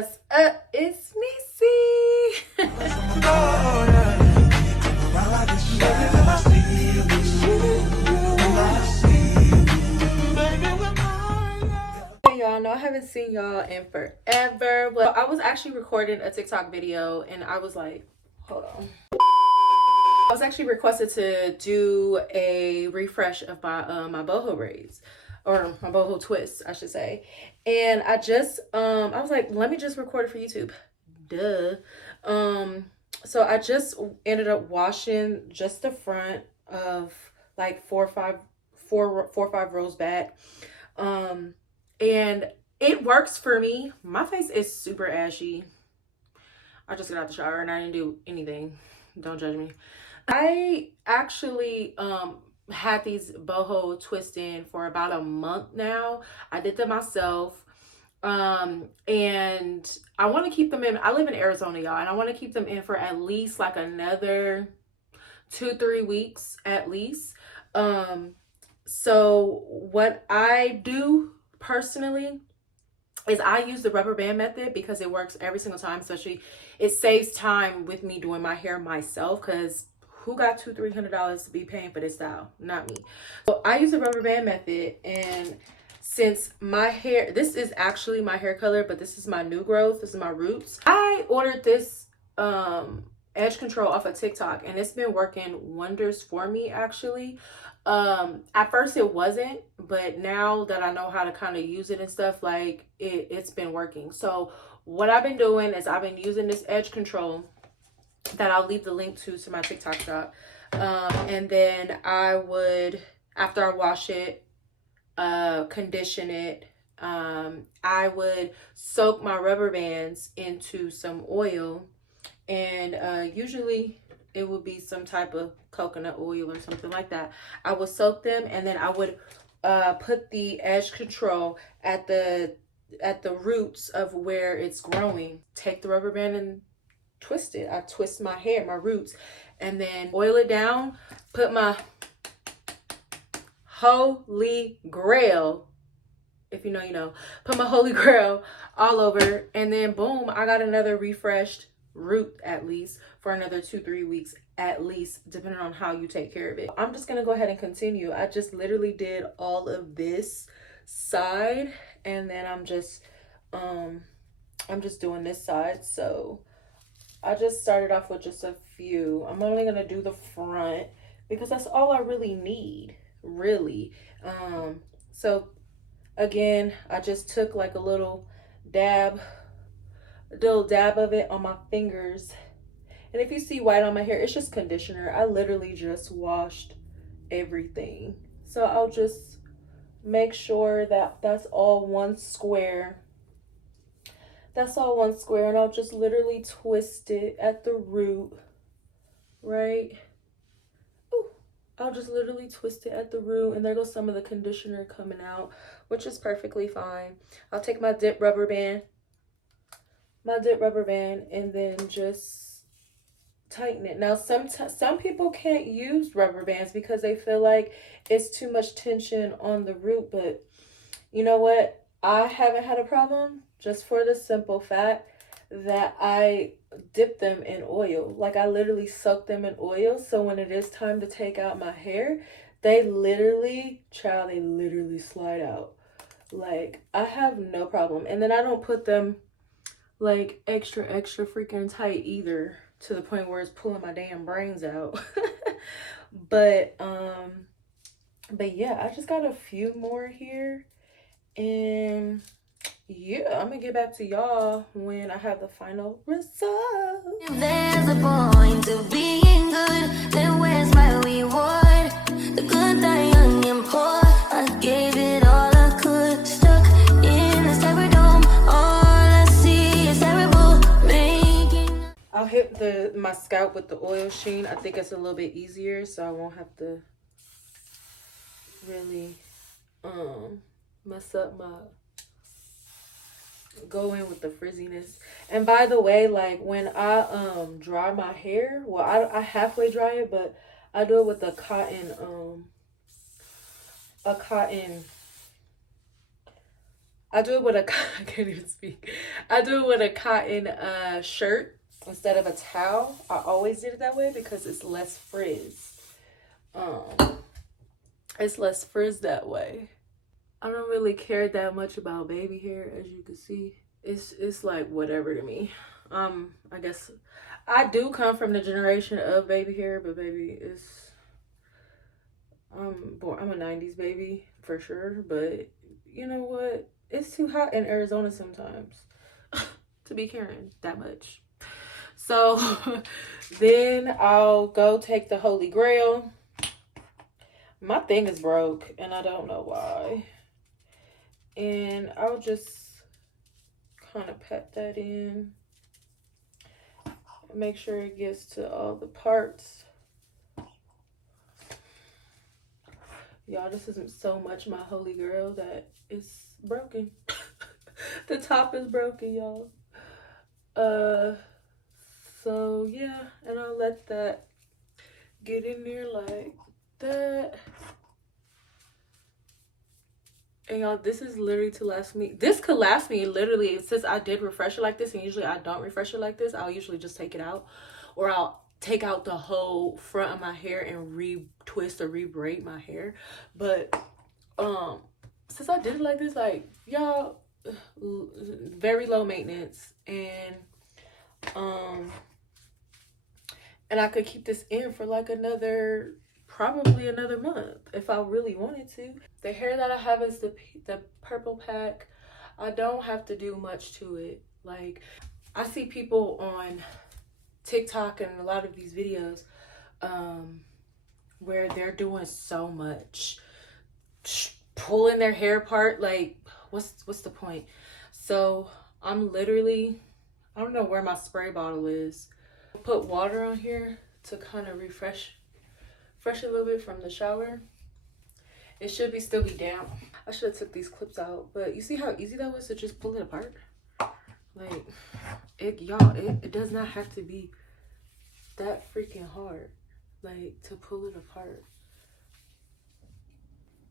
It's Niecy. Hey y'all, know I haven't seen y'all in forever. Well, I was actually recording a TikTok video and I was like, hold on. I was actually requested to do a refresh of my my boho braids, or my boho twist, I should say. And I just I was like, let me just record it for YouTube. Duh. So I just ended up washing just the front of like four or five rows back. And it works for me. My face is super ashy. I just got out the shower and I didn't do anything. Don't judge me. I actually had these boho twists in for about a month now. I did them myself. And I want to keep them in. I live in Arizona, y'all, and I want to keep them in for at least like another 2-3 weeks at least. So what I do personally is I use the rubber band method because it works every single time. Especially it saves time with me doing my hair myself, because who got $200-300 to be paying for this style? Not me. So I use the rubber band method, and since my hair, this is actually my hair color, but this is my new growth, this is my roots. I ordered this edge control off of TikTok, and it's been working wonders for me actually. At first it wasn't, but now that I know how to kind of use it and stuff, like it's been working. So what I've been doing is I've been using this edge control that I'll leave the link to my TikTok shop. And then I would, after I wash it, condition it, I would soak my rubber bands into some oil, and usually it would be some type of coconut oil or something like that. I would soak them, and then I would put the edge control at the roots of where it's growing. Take the rubber band and twist it. I twist my hair, my roots, and then oil it down, put my holy grail, if you know you know, put my holy grail all over, and then boom, I got another refreshed root at least for another 2-3 weeks at least, depending on how you take care of it. I'm just gonna go ahead and continue. I just literally did all of this side, and then I'm just doing this side. So I just started off with just a few. I'm only gonna do the front because that's all I really need, really. So again, I just took like a little dab of it on my fingers, and if you see white on my hair, it's just conditioner. I literally just washed everything, so I'll just make sure that that's all one square. That's all one square, and I'll just literally twist it at the root, right? Ooh, I'll just literally twist it at the root, and there goes some of the conditioner coming out, which is perfectly fine. I'll take my dip rubber band, and then just tighten it. Now, some people can't use rubber bands because they feel like it's too much tension on the root, but you know what? I haven't had a problem, just for the simple fact that I dip them in oil. Like, I literally soak them in oil, so when it is time to take out my hair, they literally, child, they literally slide out. Like, I have no problem. And then I don't put them like extra freaking tight either, to the point where it's pulling my damn brains out. but yeah, I just got a few more here, and yeah, I'm gonna get back to y'all when I have the final result. If there's a point of being good, then where's my reward? The good, the young, and poor. I gave it all I could. Stuck in this terror dome. All I see is terrible. I'll hit my scalp with the oil sheen. I think it's a little bit easier, so I won't have to really mess up my, go in with the frizziness. And by the way, like when I dry my hair, well, I halfway dry it, but I do it with a cotton I do it with a I can't even speak. I do it with a cotton shirt instead of a towel. I always did it that way because it's less frizz. Um, it's less frizz that way. I don't really care that much about baby hair, as you can see. It's like whatever to me. I guess I do come from the generation of baby hair, but baby is I'm a 90s baby for sure, but you know what? It's too hot in Arizona sometimes to be caring that much. So then I'll go take the Holy Grail. My thing is broke and I don't know why. And I'll just kind of pat that in. Make sure it gets to all the parts. Y'all, this isn't so much my Holy Grail that it's broken. The top is broken, y'all. So yeah, and I'll let that get in there like that. And y'all, this is literally to last me. This could last me literally, since I did refresh it like this, and usually I don't refresh it like this. I'll usually just take it out, or I'll take out the whole front of my hair and re-twist or re-braid my hair. But since I did it like this, like y'all, very low maintenance, and I could keep this in for like probably another month if I really wanted to. The hair that I have is the purple pack. I don't have to do much to it. Like, I see people on TikTok and a lot of these videos where they're doing so much, pulling their hair apart. Like, what's the point? So I'm literally, I don't know where my spray bottle is. Put water on here to kind of refresh a little bit from the shower. It should still be damp. I should have took these clips out, but you see how easy that was to just pull it apart? Like, it does not have to be that freaking hard, like, to pull it apart.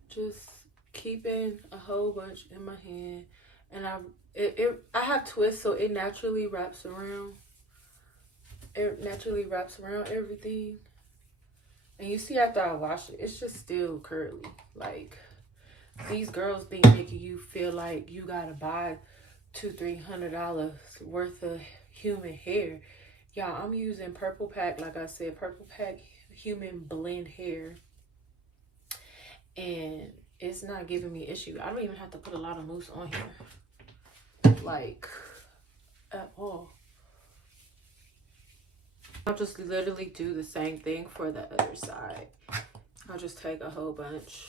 Just keeping a whole bunch in my hand, and I have twists, so it naturally wraps around. It naturally wraps around everything. And you see after I wash it, it's just still curly. Like, these girls be making you feel like you gotta buy $200-300 worth of human hair. Y'all, I'm using Purple Pack, like I said, Purple Pack Human Blend Hair. And it's not giving me issue. I don't even have to put a lot of mousse on here. Like, at all. I'll just literally do the same thing for the other side. I'll just take a whole bunch.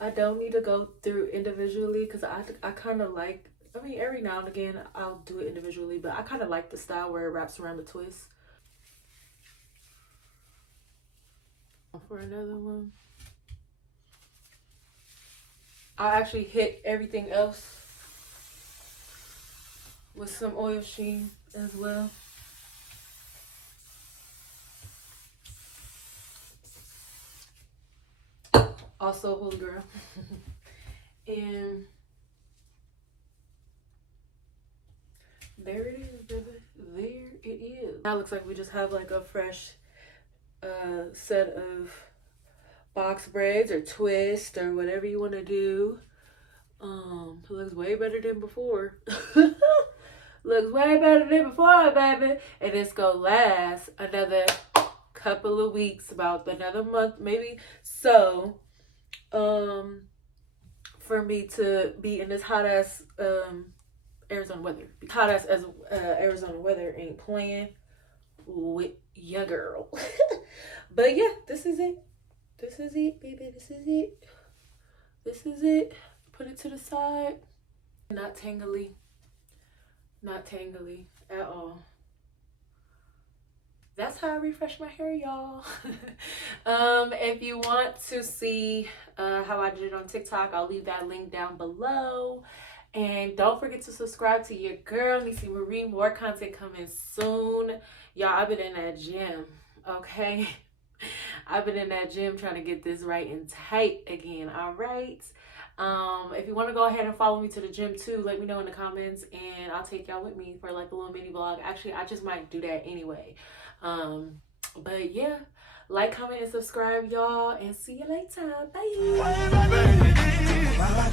I don't need to go through individually because I kind of like, I mean, every now and again I'll do it individually, but I kind of like the style where it wraps around the twist. For another one, I actually hit everything else with some oil sheen as well. Also Holy Grail. And there it is, baby. There it is. Now it looks like we just have like a fresh set of box braids or twist or whatever you want to do. It looks way better than before. Looks way better than before, baby. And it's gonna last another couple of weeks, about another month maybe. So for me to be in this hot ass Arizona weather. Hot ass as Arizona weather ain't playing with your girl. But yeah, this is it. This is it, baby. This is it. This is it. Put it to the side. Not tangly. Not tangly at all. That's how I refresh my hair, y'all. If you want to see how I did it on TikTok, I'll leave that link down below. And don't forget to subscribe to your girl, niecymariiee. More content coming soon. Y'all, I've been in that gym, okay? I've been in that gym trying to get this right and tight again, all right? If you want to go ahead and follow me to the gym too, let me know in the comments and I'll take y'all with me for like a little mini vlog. Actually, I just might do that anyway. But yeah, like, comment, and subscribe, y'all, and see you later. Bye.